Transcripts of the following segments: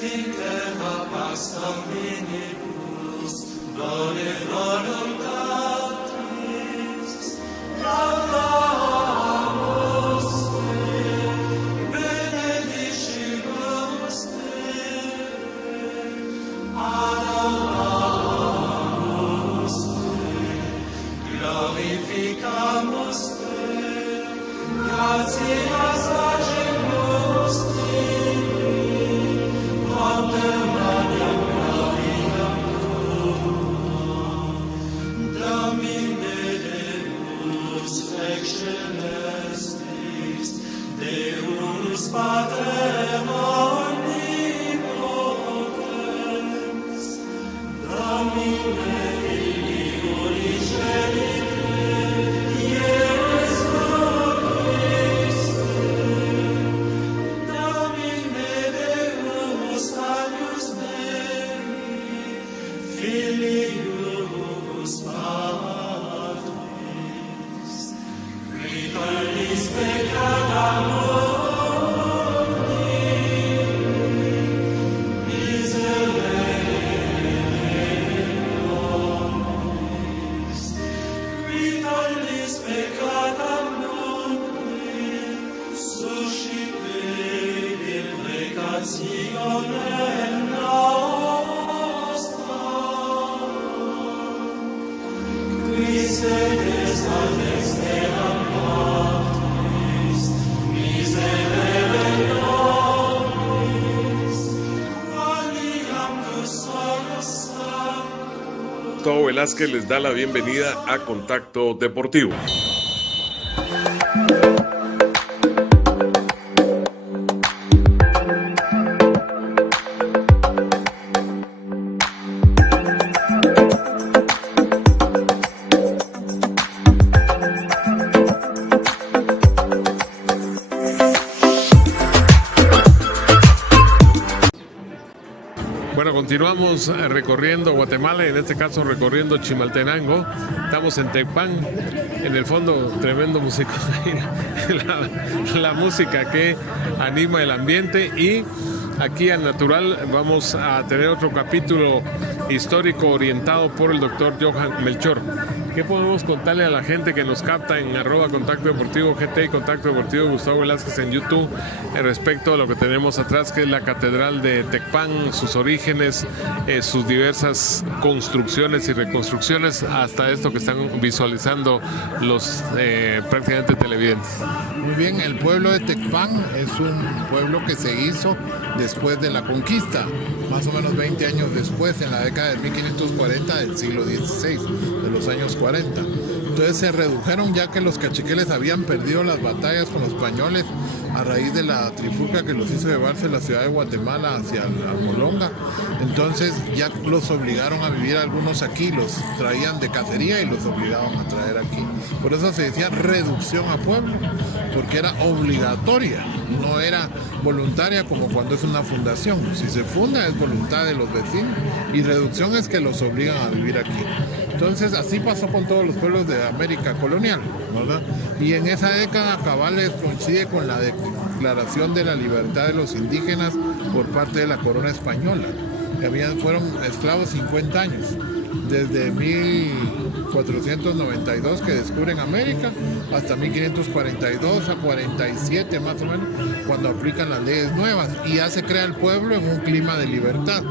dedica pastam minibus, done voluntatis, laudamus te, benedicimus te, alabamus te, glorificamus te, gratias agimus tibi, Domine Deus excelestis, Deus Pater omnipotens, Domine Filii unigenite, Iesu Christe, Domine Deus alius Dei, Filius Patris, qui tollis peccata mundi, miserere nobis, qui tollis peccata mundi, suscipe imprecationem nostra, qui sedes ad exteram portis, miserere nobis, qualiam tu solus sanctus. Gustavo Velázquez les da la bienvenida a Contacto Deportivo. Bueno, continuamos recorriendo Guatemala, en este caso recorriendo Chimaltenango. Estamos en Tecpan, en el fondo tremendo músico, la música que anima el ambiente, y aquí al natural vamos a tener otro capítulo histórico orientado por el doctor Johan Melchor. ¿Qué podemos contarle a la gente que nos capta en @Contacto Deportivo GT y Contacto Deportivo Gustavo Velázquez en YouTube respecto a lo que tenemos atrás, que es la Catedral de Tecpan, sus orígenes, sus diversas construcciones y reconstrucciones, hasta esto que están visualizando los prácticamente televidentes? Muy bien, el pueblo de Tecpan es un pueblo que se hizo después de la conquista, más o menos 20 años después, en la década de 1540 del siglo XVI, de los años 40. Entonces se redujeron, ya que los cachiqueles habían perdido las batallas con los españoles a raíz de la trifulca que los hizo llevarse de la ciudad de Guatemala hacia Almolonga. Entonces ya los obligaron a vivir algunos aquí, los traían de cacería y los obligaban a traer aquí. Por eso se decía reducción a pueblo, porque era obligatoria, no era voluntaria como cuando es una fundación. Si se funda es voluntad de los vecinos, y reducción es que los obligan a vivir aquí. Entonces así pasó con todos los pueblos de América colonial, ¿verdad? Y en esa década cabales coincide con la declaración de la libertad de los indígenas por parte de la corona española, que fueron esclavos 50 años, desde 1492 que descubren América hasta 1542 a 47 más o menos, cuando aplican las leyes nuevas, y ya se crea el pueblo en un clima de libertad.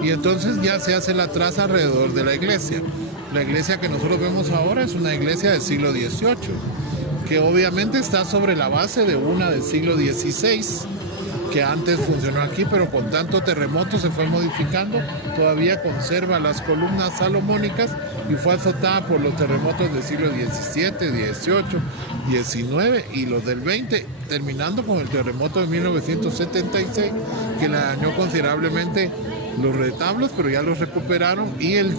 Y entonces ya se hace la traza alrededor de la iglesia. La iglesia que nosotros vemos ahora es una iglesia del siglo XVIII, que obviamente está sobre la base de una del siglo XVI, que antes funcionó aquí, pero con tanto terremoto se fue modificando. Todavía conserva las columnas salomónicas y fue azotada por los terremotos del siglo XVII, XVIII, XIX y los del XX, terminando con el terremoto de 1976, que le dañó considerablemente los retablos, pero ya los recuperaron, y el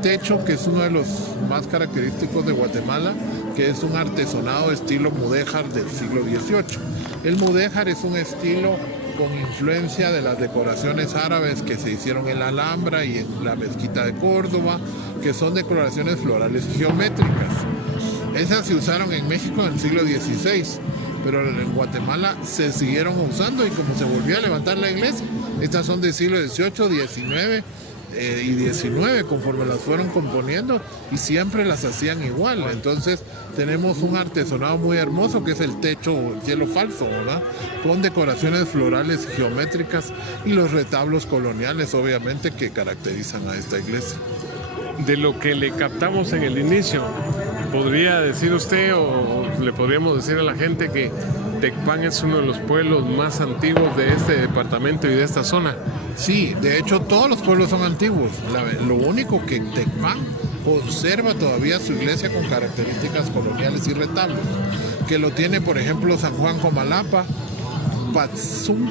techo, que es uno de los más característicos de Guatemala, que es un artesonado estilo mudéjar del siglo XVIII. El mudéjar es un estilo con influencia de las decoraciones árabes que se hicieron en la Alhambra y en la Mezquita de Córdoba, que son decoraciones florales geométricas. Esas se usaron en México en el siglo XVI, pero en Guatemala se siguieron usando y como se volvió a levantar la iglesia, estas son del siglo XVIII, XIX y XIX, conforme las fueron componiendo y siempre las hacían igual. Entonces tenemos un artesonado muy hermoso que es el techo, el cielo falso, ¿verdad? Con decoraciones florales geométricas y los retablos coloniales, obviamente, que caracterizan a esta iglesia. De lo que le captamos en el inicio, ¿podría decir usted o le podríamos decir a la gente que Tecpan es uno de los pueblos más antiguos de este departamento y de esta zona? Sí, de hecho todos los pueblos son antiguos. Lo único que Tecpan conserva todavía su iglesia con características coloniales y retablos, que lo tiene, por ejemplo, San Juan Comalapa, Patzum,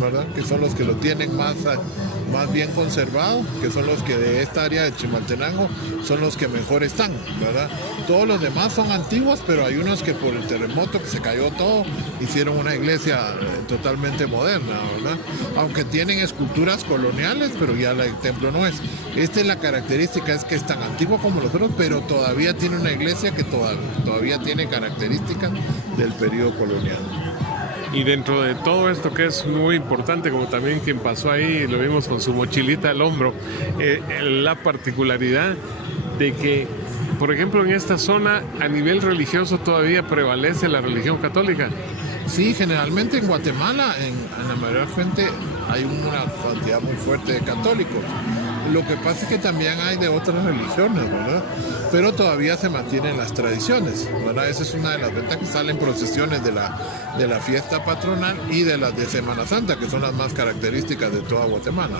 ¿verdad? Que son los que lo tienen más bien conservado, que son los que de esta área de Chimaltenango son los que mejor están, ¿verdad? Todos los demás son antiguos, pero hay unos que por el terremoto que se cayó todo, hicieron una iglesia totalmente moderna, ¿verdad? Aunque tienen esculturas coloniales, pero ya el templo no es. Esta es la característica, es que es tan antiguo como los otros, pero todavía tiene una iglesia que todavía tiene características del periodo colonial. Y dentro de todo esto que es muy importante, como también quien pasó ahí, lo vimos con su mochilita al hombro, la particularidad de que, por ejemplo, en esta zona a nivel religioso todavía prevalece la religión católica. Sí, generalmente en Guatemala, en la mayor gente, hay una cantidad muy fuerte de católicos. Lo que pasa es que también hay de otras religiones, ¿verdad? Pero todavía se mantienen las tradiciones, ¿verdad? Esa es una de las ventajas. Salen procesiones de la fiesta patronal y de las de Semana Santa, que son las más características de toda Guatemala.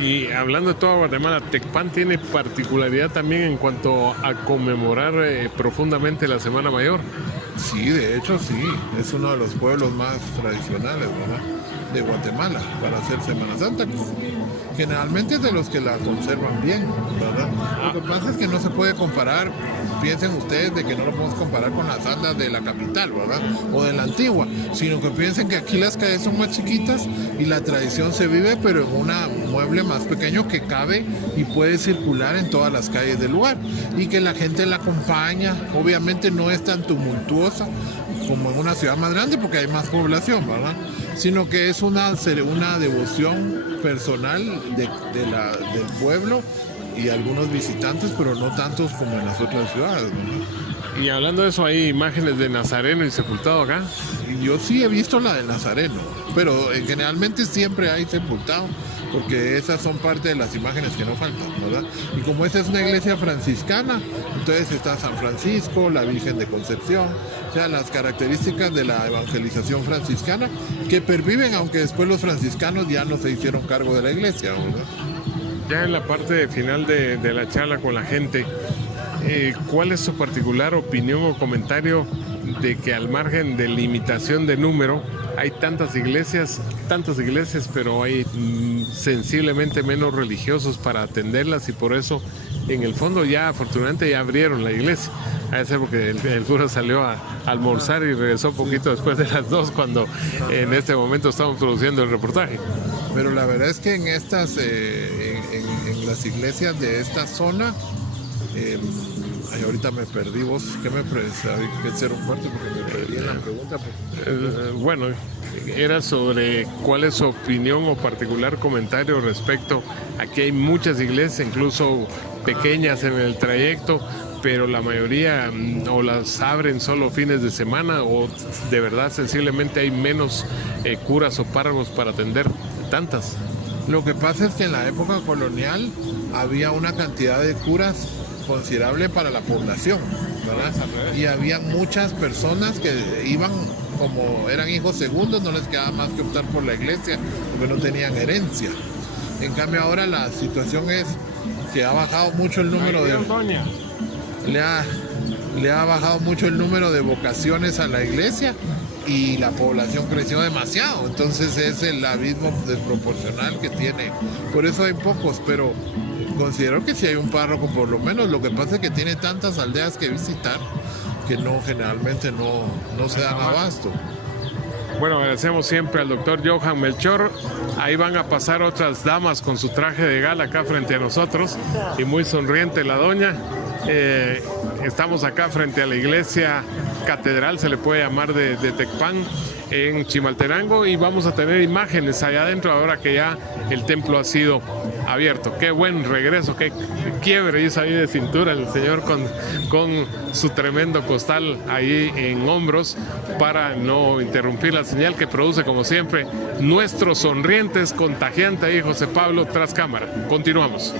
Y hablando de toda Guatemala, Tecpan tiene particularidad también en cuanto a conmemorar profundamente la Semana Mayor. Sí, de hecho sí, es uno de los pueblos más tradicionales, ¿verdad?, de Guatemala para hacer Semana Santa. Generalmente es de los que la conservan bien, ¿verdad? Lo que pasa es que no se puede comparar, piensen ustedes de que no lo podemos comparar con las andas de la capital, ¿verdad? O de la antigua, sino que piensen que aquí las calles son más chiquitas y la tradición se vive, pero en un mueble más pequeño que cabe y puede circular en todas las calles del lugar y que la gente la acompaña. Obviamente no es tan tumultuosa como en una ciudad más grande porque hay más población, ¿verdad? Sino que es una devoción personal del pueblo y algunos visitantes, pero no tantos como en las otras ciudades, ¿no? Y hablando de eso, ¿hay imágenes de Nazareno y sepultado acá? Yo sí he visto la de Nazareno, pero generalmente siempre hay sepultado, porque esas son parte de las imágenes que no faltan, ¿verdad? Y como esta es una iglesia franciscana, entonces está San Francisco, la Virgen de Concepción, o sea, las características de la evangelización franciscana que perviven, aunque después los franciscanos ya no se hicieron cargo de la iglesia, ¿verdad? Ya en la parte final de la charla con la gente, ¿cuál es su particular opinión o comentario de que al margen de limitación de número hay tantas iglesias, pero hay sensiblemente menos religiosos para atenderlas y por eso en el fondo ya afortunadamente ya abrieron la iglesia? A veces porque el cura salió a almorzar y regresó poquito después de las 2 cuando en este momento estamos produciendo el reportaje. Pero la verdad es que en estas, en las iglesias de esta zona, ahorita me perdí. ¿Vos qué me sabés que ser un fuerte? Porque me perdí en la pregunta. Bueno, era sobre cuál es su opinión o particular comentario respecto a que hay muchas iglesias, incluso pequeñas en el trayecto, pero la mayoría o las abren solo fines de semana o de verdad sensiblemente hay menos curas o párrocos para atender tantas. Lo que pasa es que en la época colonial había una cantidad de curas considerable para la población, ¿verdad? Y había muchas personas que iban, como eran hijos segundos, no les quedaba más que optar por la iglesia porque no tenían herencia. En cambio ahora la situación es que ha bajado mucho el número de... Le ha bajado mucho el número de vocaciones a la iglesia y la población creció demasiado, entonces es el abismo desproporcional que tiene. Por eso hay pocos, pero considero que sí hay un párroco por lo menos. Lo que pasa es que tiene tantas aldeas que visitar que generalmente no se dan abasto. Bueno, agradecemos siempre al doctor Johan Melchor. Ahí van a pasar otras damas con su traje de gala acá frente a nosotros y muy sonriente la doña. Estamos acá frente a la iglesia catedral, se le puede llamar, de Tecpan en Chimaltenango, y vamos a tener imágenes allá adentro ahora que ya el templo ha sido abierto. Qué buen regreso, qué quiebre hizo ahí de cintura el señor con su tremendo costal ahí en hombros para no interrumpir la señal que produce, como siempre, nuestros sonrientes, contagiante ahí José Pablo tras cámara. Continuamos.